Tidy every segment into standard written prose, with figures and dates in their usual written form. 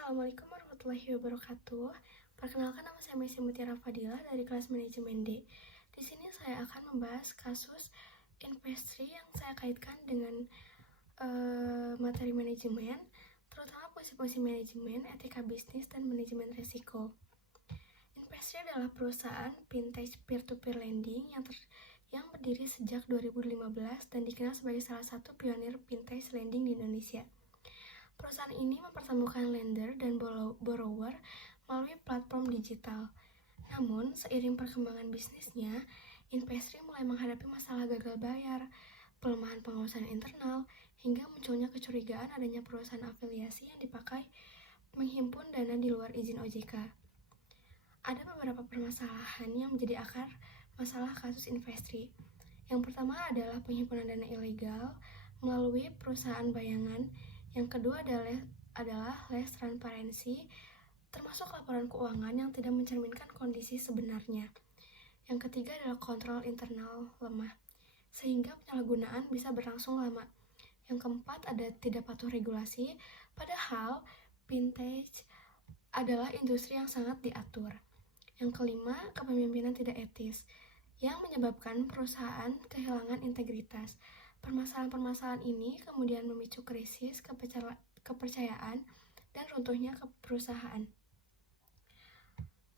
Assalamualaikum warahmatullahi wabarakatuh. Perkenalkan, nama saya Messi Mutiara Fadilah dari kelas manajemen D. Di sini saya akan membahas kasus investri yang saya kaitkan dengan materi manajemen, terutama fungsi-fungsi manajemen, etika bisnis, dan manajemen risiko. Investri adalah perusahaan fintech peer-to-peer lending yang berdiri sejak 2015 dan dikenal sebagai salah satu pionir fintech lending di Indonesia. Perusahaan ini mempertemukan lender dan borrower melalui platform digital. Namun, seiring perkembangan bisnisnya, Investri mulai menghadapi masalah gagal bayar, pelemahan pengawasan internal, hingga munculnya kecurigaan adanya perusahaan afiliasi yang dipakai menghimpun dana di luar izin OJK. Ada beberapa permasalahan yang menjadi akar masalah kasus Investri. Yang pertama adalah penghimpunan dana ilegal melalui perusahaan bayangan. Yang kedua adalah less transparency, termasuk laporan keuangan yang tidak mencerminkan kondisi sebenarnya. Yang ketiga adalah kontrol internal lemah, sehingga penyalahgunaan bisa berlangsung lama. Yang keempat ada tidak patuh regulasi, padahal fintech adalah industri yang sangat diatur. Yang kelima, kepemimpinan tidak etis, yang menyebabkan perusahaan kehilangan integritas. Permasalahan-permasalahan ini kemudian memicu krisis kepercayaan dan runtuhnya perusahaan.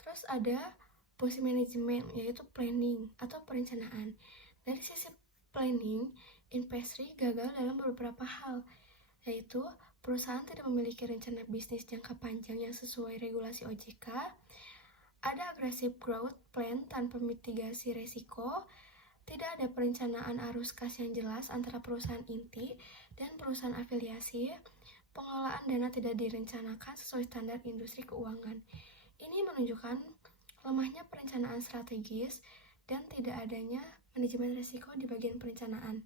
Terus ada fungsi manajemen, yaitu planning atau perencanaan. Dari sisi planning, Investri gagal dalam beberapa hal, yaitu perusahaan tidak memiliki rencana bisnis jangka panjang yang sesuai regulasi OJK, ada aggressive growth plan tanpa mitigasi resiko, tidak ada perencanaan arus kas yang jelas antara perusahaan inti dan perusahaan afiliasi, pengelolaan dana tidak direncanakan sesuai standar industri keuangan. Ini menunjukkan lemahnya perencanaan strategis dan tidak adanya manajemen risiko di bagian perencanaan.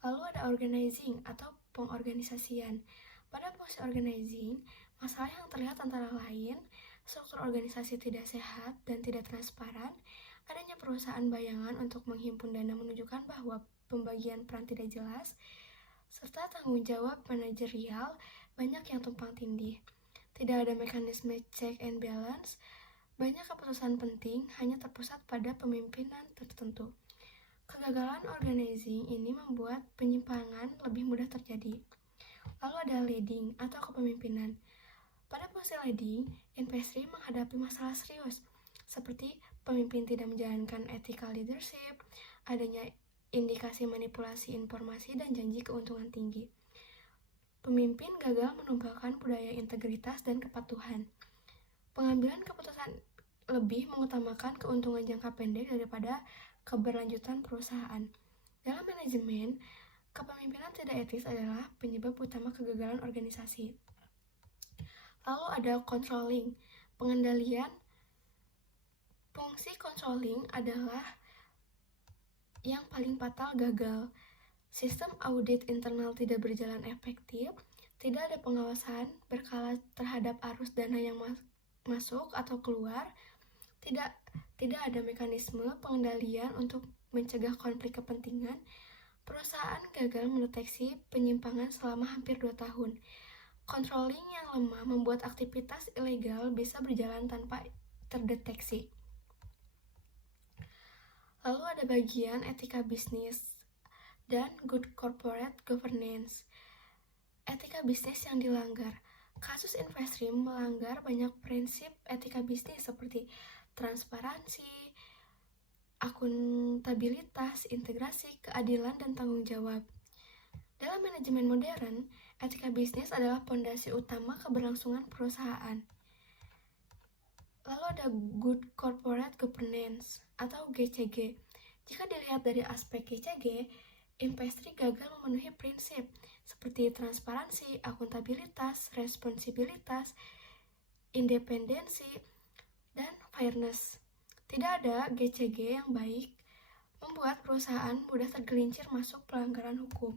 Lalu ada organizing atau pengorganisasian. Pada fungsi organizing, masalah yang terlihat antara lain, struktur organisasi tidak sehat dan tidak transparan, adanya perusahaan bayangan untuk menghimpun dana menunjukkan bahwa pembagian peran tidak jelas, serta tanggung jawab manajerial banyak yang tumpang tindih. Tidak ada mekanisme check and balance, banyak keputusan penting hanya terpusat pada pemimpinan tertentu. Kegagalan organizing ini membuat penyimpangan lebih mudah terjadi. Lalu ada leading atau kepemimpinan. Pada fungsi leading, Investri menghadapi masalah serius, seperti pemimpin tidak menjalankan ethical leadership, adanya indikasi manipulasi informasi dan janji keuntungan tinggi. Pemimpin gagal menumbuhkan budaya integritas dan kepatuhan. Pengambilan keputusan lebih mengutamakan keuntungan jangka pendek daripada keberlanjutan perusahaan. Dalam manajemen, kepemimpinan tidak etis adalah penyebab utama kegagalan organisasi. Lalu ada controlling, pengendalian. Fungsi controlling adalah yang paling fatal gagal. Sistem audit internal tidak berjalan efektif, tidak ada pengawasan berkala terhadap arus dana yang masuk atau keluar, tidak ada mekanisme pengendalian untuk mencegah konflik kepentingan. Perusahaan gagal mendeteksi penyimpangan selama hampir 2 tahun. Controlling yang lemah membuat aktivitas ilegal bisa berjalan tanpa terdeteksi. Lalu ada bagian etika bisnis dan good corporate governance. Etika bisnis yang dilanggar. Kasus Investri melanggar banyak prinsip etika bisnis seperti transparansi, akuntabilitas, integrasi, keadilan, dan tanggung jawab. Dalam manajemen modern, etika bisnis adalah fondasi utama keberlangsungan perusahaan. Lalu ada good corporate governance atau GCG. Jika dilihat dari aspek GCG, Investri gagal memenuhi prinsip seperti transparansi, akuntabilitas, responsibilitas, independensi, dan fairness. Tidak ada GCG yang baik, membuat perusahaan mudah tergelincir masuk pelanggaran hukum.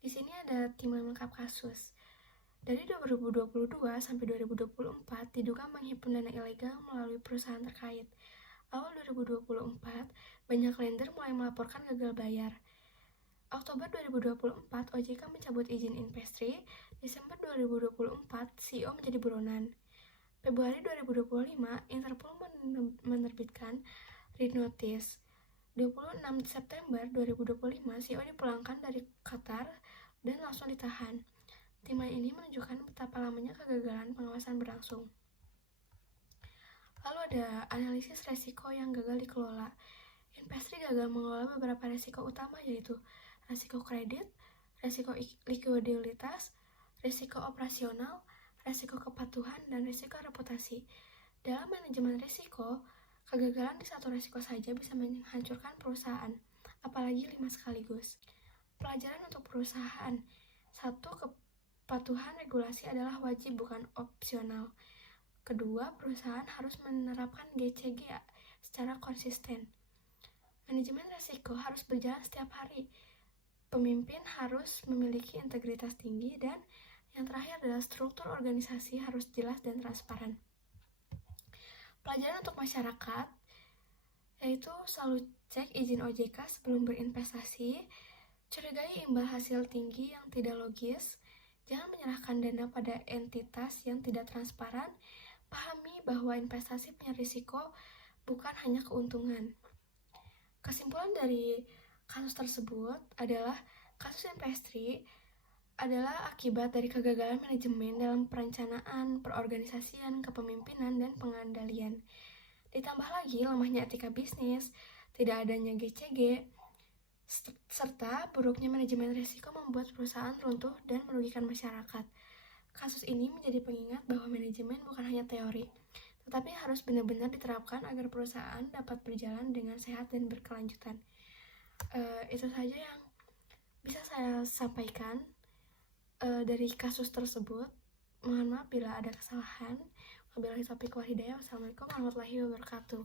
Di sini ada timeline lengkap kasus. Dari 2022 sampai 2024 diduga menghimpun dana ilegal melalui perusahaan terkait. Awal 2024, banyak lender mulai melaporkan gagal bayar. Oktober 2024, OJK mencabut izin Investri Desember 2024, CEO menjadi buronan. Februari 2025, Interpol menerbitkan Red Notice. 26 September 2025, CEO dipulangkan dari Qatar dan langsung ditahan. Timeline ini menunjukkan betapa lamanya kegagalan pengawasan berlangsung. Lalu ada analisis resiko yang gagal dikelola. Investri gagal mengelola beberapa resiko utama, yaitu resiko kredit, resiko likuiditas, resiko operasional, resiko kepatuhan, dan resiko reputasi. Dalam manajemen resiko, kegagalan di satu resiko saja bisa menghancurkan perusahaan, apalagi 5 sekaligus. Pelajaran untuk perusahaan. 1. Kepatuhan regulasi adalah wajib, bukan opsional. Kedua, perusahaan harus menerapkan GCG secara konsisten. Manajemen risiko harus berjalan setiap hari. Pemimpin harus memiliki integritas tinggi, dan yang terakhir adalah struktur organisasi harus jelas dan transparan. Pelajaran untuk masyarakat, yaitu selalu cek izin OJK sebelum berinvestasi, curigai imbal hasil tinggi yang tidak logis, jangan menyerahkan dana pada entitas yang tidak transparan, pahami bahwa investasi punya risiko, bukan hanya keuntungan. Kesimpulan dari kasus tersebut adalah kasus Investri adalah akibat dari kegagalan manajemen dalam perencanaan, perorganisasian, kepemimpinan, dan pengendalian. Ditambah lagi lamahnya etika bisnis, tidak adanya GCG, serta buruknya manajemen risiko membuat perusahaan runtuh dan merugikan masyarakat. Kasus ini menjadi pengingat bahwa manajemen bukan hanya teori, tetapi harus benar-benar diterapkan agar perusahaan dapat berjalan dengan sehat dan berkelanjutan. Itu saja yang bisa saya sampaikan dari kasus tersebut. Mohon maaf bila ada kesalahan. Wabillahi taufiq wal hidayah. Wassalamualaikum warahmatullahi wabarakatuh.